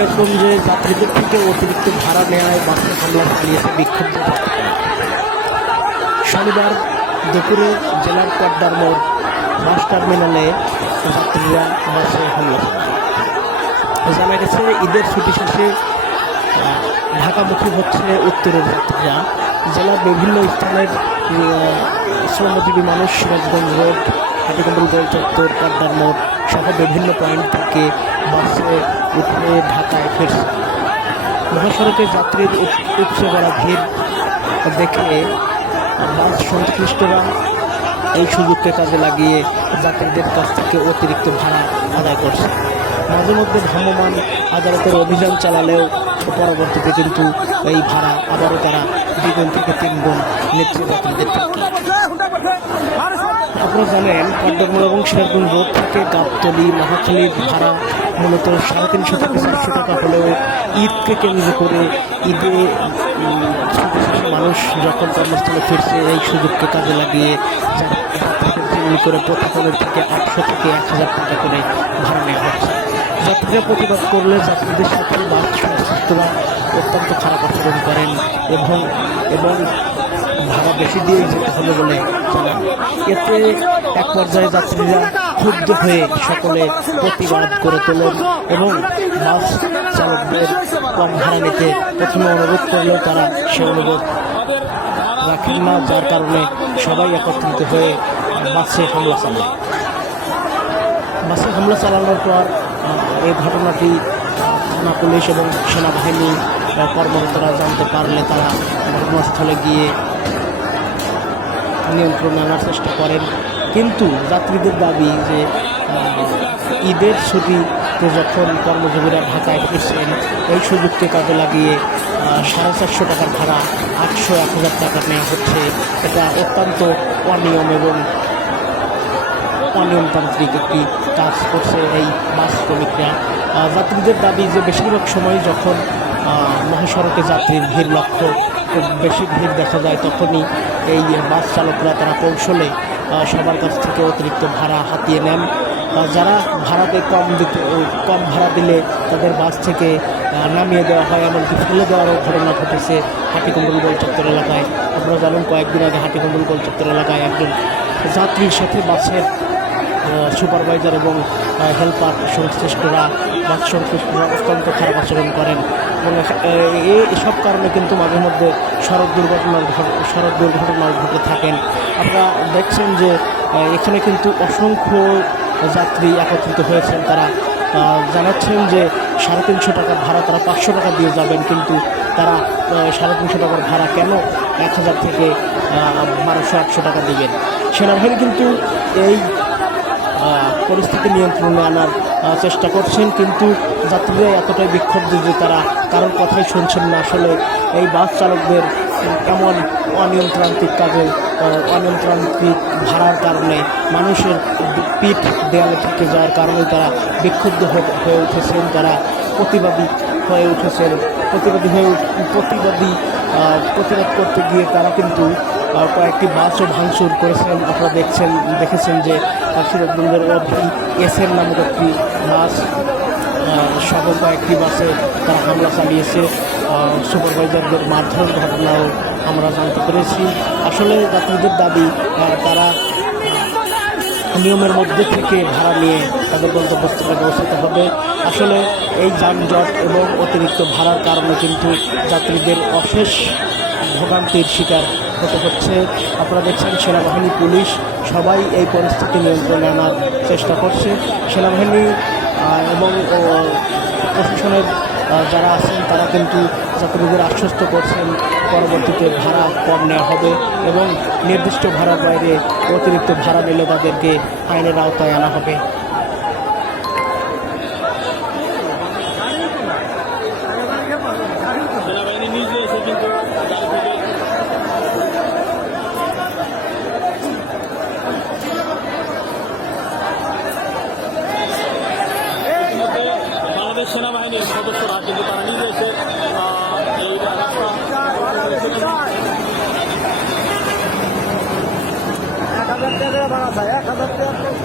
সেরকম যে যাত্রীদের থেকে অতিরিক্ত ভাড়া নেওয়ায় বাসে হামলা চালিয়েছে বিক্ষুব্ধ শনিবার দুপুরে জেলার পদ্মার মোড় বাস টার্মিনালে যাত্রীরা বাসে হামলা চালায়। জানা গেছে, ঈদের ছুটি শেষে ঢাকামুখী হচ্ছে উত্তরের যাত্রীরা। জেলার বিভিন্ন স্থানের শ্রমজীবী মানুষ সিরাজগঞ্জ রোড হাটিকন্ডল গোল চত্বর পদ্মার মোড় সহ বিভিন্ন পয়েন্ট থেকে বাসে উঠে ঢাকায় ফিরছে। মহাসড়কে যাত্রীর উপ- উপচে পড়া ভিড় দেখে বাস সংশ্লিষ্টরা এই সুযোগকে কাজে লাগিয়ে যাত্রীদের কাছ থেকে অতিরিক্ত ভাড়া আদায় করছে। মাঝে মধ্যে ভ্রাম্যমাণ আদালতের অভিযান চালালেও পরবর্তীতে কিন্তু এই ভাড়া আবারও তারা দ্বিগুণ থেকে তিন গুণ নিচ্ছে যাত্রীদের থেকে। আপনারা জানেন পদ্মমূল এবং শেরগুন রোড থেকে গাবতলি মহাখালীর ভাড়া মূলত সাড়ে তিনশো থেকে চারশো টাকা হলেও ঈদকে কেন্দ্র করে ঈদে মানুষ যখন কর্মস্থলে ফিরছে, এই সুযোগকে কাজে লাগিয়ে করে প্রতিদিনের থেকে আটশো থেকে এক হাজার টাকা করে ভাড়া নেওয়া হচ্ছে। যাত্রীরা প্রতিবাদ করলে যাত্রীদের সাথে বাস সংশ্লিষ্টরা অত্যন্ত খারাপ আচরণ করেন এবং এবং ভাড়া বেশি দিয়ে যেতে হবে বলে জানান। এতে এক পর্যায়ে যাত্রীরা ক্ষুব্ধ হয়ে সকলে প্রতিবাদ করে তোলেন এবং বাস চালকদের কম ভাড়া নিতে প্রথমে অনুরোধ করলেও তারা সে অনুরোধ রাখেন না যার কারণে সবাই একত্রিত হয়ে বাসে হামলা চালায়। বাসে হামলা চালানোর পর এই ঘটনাটি থানা পুলিশ এবং সেনাবাহিনী আহ, কর্মরতরা জানতে পারলে তারা ঘটনাস্থলে গিয়ে নিয়ন্ত্রণ আনার চেষ্টা করেন। কিন্তু যাত্রীদের দাবি যে ঈদের ছুটিতে যখন কর্মজীবীরা ঢাকায় ফিরছেন এই সুযোগকে কাজে লাগিয়ে সাড়ে চারশো টাকার ভাড়া, আটশো এক হাজার টাকা নেওয়া হচ্ছে। এটা অত্যন্ত অনিয়ম এবং অনিয়মতান্ত্রিক একটি কাজ করছে এই বাস শ্রমিকরা। যাত্রীদের দাবি যে, বেশিরভাগ সময় যখন মহাসড়কে যাত্রীর ভিড় লক্ষ্য বেশি ভিড় দেখা যায় তখনই এই বাস চালকরা তারা কৌশলে সবার কাছ থেকে অতিরিক্ত ভাড়া হাতিয়ে নেন। যারা ভাড়াতে কম দিতে কম ভাড়া দিলে তাদের বাস থেকে নামিয়ে দেওয়া হয়, এমনকি ফেলে দেওয়ারও ঘটনা ঘটেছে হাটিকুণ্ডল গোল চত্বর এলাকায়। আপনারা জানেন, কয়েকদিন আগে হাটিকুণ্ডল গোল চত্বর এলাকায় একজন যাত্রীর সাথে বাসের সুপারভাইজার এবং হেল্পার সংশ্লিষ্টরা বাস সংশ্লিষ্টরা অত্যন্ত খারাপ আচরণ করেন। এবং এসব কারণে কিন্তু মাঝে মধ্যে সড়ক দুর্ঘটনার ঘট- সড়ক দুর্ঘটনা ঘটে থাকেন। আপনারা দেখছেন যে এখানে কিন্তু অসংখ্য যাত্রী একত্রিত হয়েছেন তারা। জানাচ্ছেন যে সাড়ে তিনশো টাকার ভাড়া তারা পাঁচশো টাকা দিয়ে যাবেন, কিন্তু তারা সাড়ে তিনশো টাকার ভাড়া কেন এক হাজার থেকে বারোশো, আটশো টাকা দেবেন? সেনাবাহিনী কিন্তু এই পরিস্থিতি নিয়ন্ত্রণে আনার চেষ্টা করছেন, কিন্তু যাত্রীরা এতটাই বিক্ষুব্ধ যে তারা কারোর কথাই শুনছেন না। আসলে এই বাস চালকদের এমন অনিয়ন্ত্রান্তিক কাজে অনিয়ন্ত্রান্তিক ভাড়ার কারণে মানুষের পিঠ দেয়ালে থেকে যাওয়ার কারণে তারা বিক্ষুব্ধ হয়ে- উঠেছেন, তারা প্রতিবাদী হয়ে উঠেছেন। প্রতিবাদী হয়ে প্রতিবাদী প্রতিবাদ করতে গিয়ে তারা কিন্তু কয়েকটি বাসও ভাঙচুর করেছেন। আপনারা দেখছেন, দেখেছেন যে সিরাজগঞ্জের অভি এস এর নামক একটি বাস সহ কয়েকটি বাসে তারা হামলা চালিয়েছে। সুপারভাইজারদের মারধর ঘটনাও আমরা জানতে পেরেছি। আসলে যাত্রীদের দাবি তারা নিয়মের মধ্যে থেকে ভাড়া নিয়ে তাদের গন্তব্যস্থলে পৌঁছাতে হবে। আসলে এই যানজট এবং অতিরিক্ত ভাড়ার কারণে কিন্তু যাত্রীদের অশেষ ভোগান্তির শিকার হতে হচ্ছে। আপনারা দেখছেন সেনাবাহিনী, পুলিশ সবাই এই পরিস্থিতি নিয়ন্ত্রণে আনার চেষ্টা করছে। সেনাবাহিনী এবং প্রশাসনের যারা আছেন, তারা কিন্তু যাত্রীদের আশ্বস্ত করছেন, পরবর্তীতে ভাড়া কম নেওয়া হবে এবং নির্দিষ্ট ভাড়ার বাইরে অতিরিক্ত ভাড়া নিলে তাদেরকে আইনের আওতায় আনা হবে সেনাবাহিনী নিজে এসে কিন্তু গাড়ি থেকে ইতিমধ্যে বাংলাদেশ সেনাবাহিনীর সদস্যরা কিন্তু তারা নিজে এসে এই রাস্তা এক হাজার টাকা